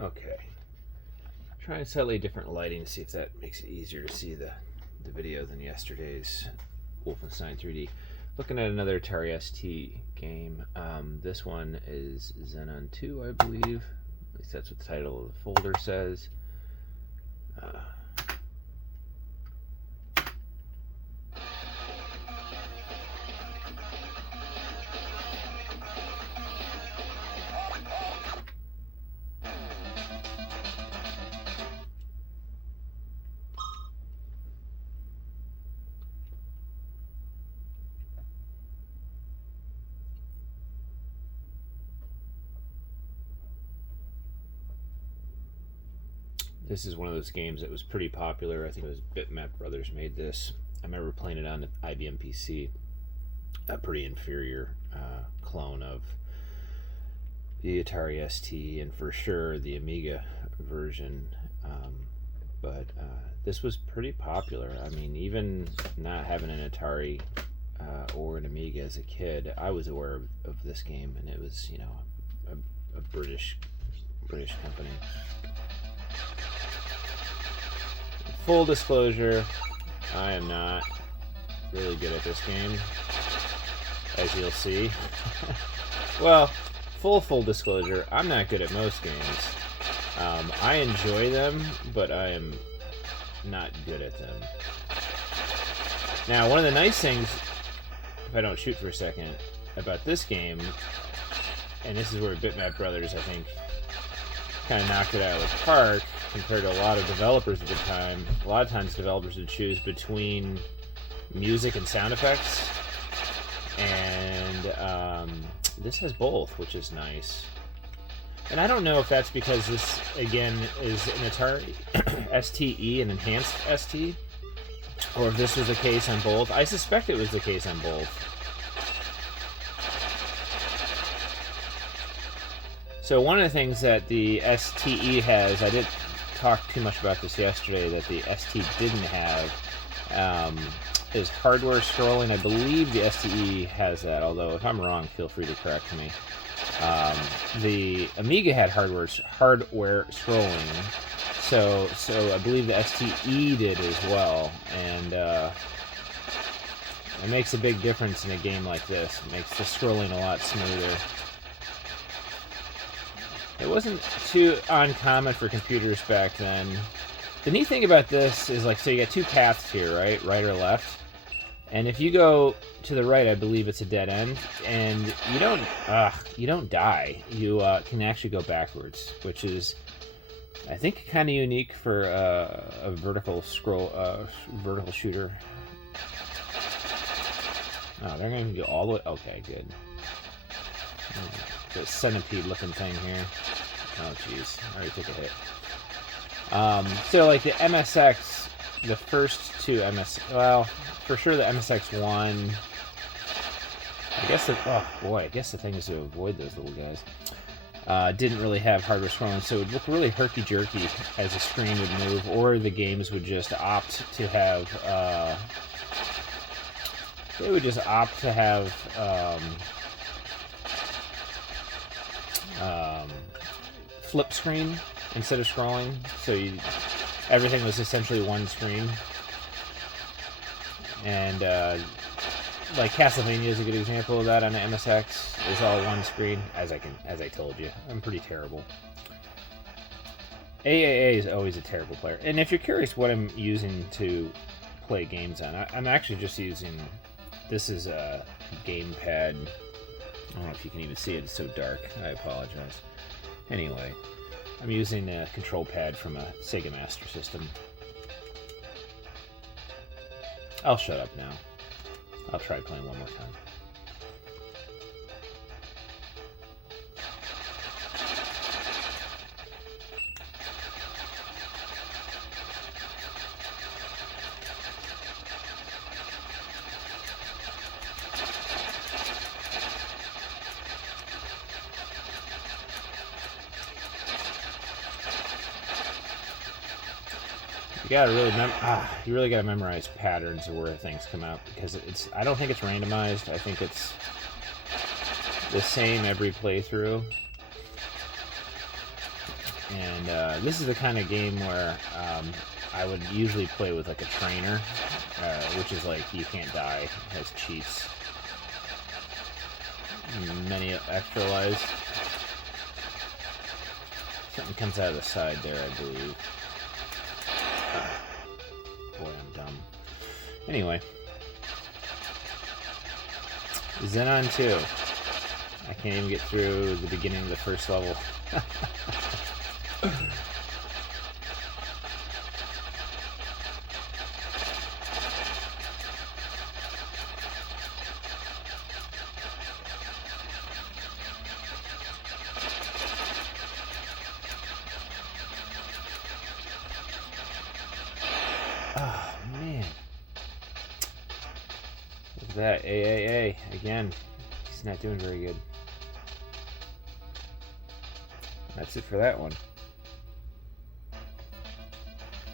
Okay. Trying slightly different lighting to see if that makes it easier to see the video than yesterday's Wolfenstein 3D. Looking at another Atari ST game. This one is Xenon 2, I believe. At least that's what the title of the folder says. This is one of those games that was pretty popular. I think it was Bitmap Brothers made this. I remember playing it on the IBM PC. A pretty inferior clone of the Atari ST and for sure the Amiga version. But this was pretty popular. I mean, even not having an Atari or an Amiga as a kid, I was aware of this game, and it was, you know, a British company. Full disclosure, I am not really good at this game, as you'll see. Well, full disclosure, I'm not good at most games. I enjoy them, but I am not good at them. Now, one of the nice things, if I don't shoot for a second, about this game, and this is where Bitmap Brothers, I think, kind of knocked it out of the park compared to a lot of developers at the time. A lot of times developers would choose between music and sound effects, and this has both, which is nice. And I don't know if that's because this, again, is an Atari STe, an enhanced ST, or if this was the case on both. I suspect it was the case on both. So one of the things that the STe has, I didn't talk too much about this yesterday, that the ST didn't have, is hardware scrolling. I believe the STe has that, although if I'm wrong, feel free to correct me. The Amiga had hardware scrolling, so I believe the STe did as well, and it makes a big difference in a game like this. It makes the scrolling a lot smoother. It wasn't too uncommon for computers back then. The neat thing about this is, like, so you got two paths here, right? Right or left. And if you go to the right, I believe it's a dead end, and you don't die. You can actually go backwards, which is, I think, kind of unique for a vertical shooter. Oh, they're going to go all the way. Okay, good. The centipede-looking thing here. Oh, jeez. I already took a hit. So, like, the MSX, the first two well, for sure the MSX1, I guess I guess the thing is to avoid those little guys. Didn't really have hardware scrolling, so it would look really herky-jerky as the screen would move, or the games would just opt to have, flip screen instead of scrolling, so everything was essentially one screen. And like Castlevania is a good example of that on the MSX. It's all one screen, as I told you. I'm pretty terrible. AAA is always a terrible player. And if you're curious what I'm using to play games on, I'm actually just using, this is a gamepad. I don't know if you can even see it, it's so dark. I apologize. Anyway, I'm using a control pad from a Sega Master System. I'll shut up now. I'll try playing one more time. You really gotta memorize patterns of where things come out, because I don't think it's randomized. I think it's the same every playthrough. And this is the kind of game where I would usually play with like a trainer, which is like you can't die, it has cheats, many extra lives. Something comes out of the side there, I believe. Boy, I'm dumb. Anyway, Xenon 2. I can't even get through the beginning of the first level. Oh, man. Look at that. AAA. Again, he's not doing very good. That's it for that one.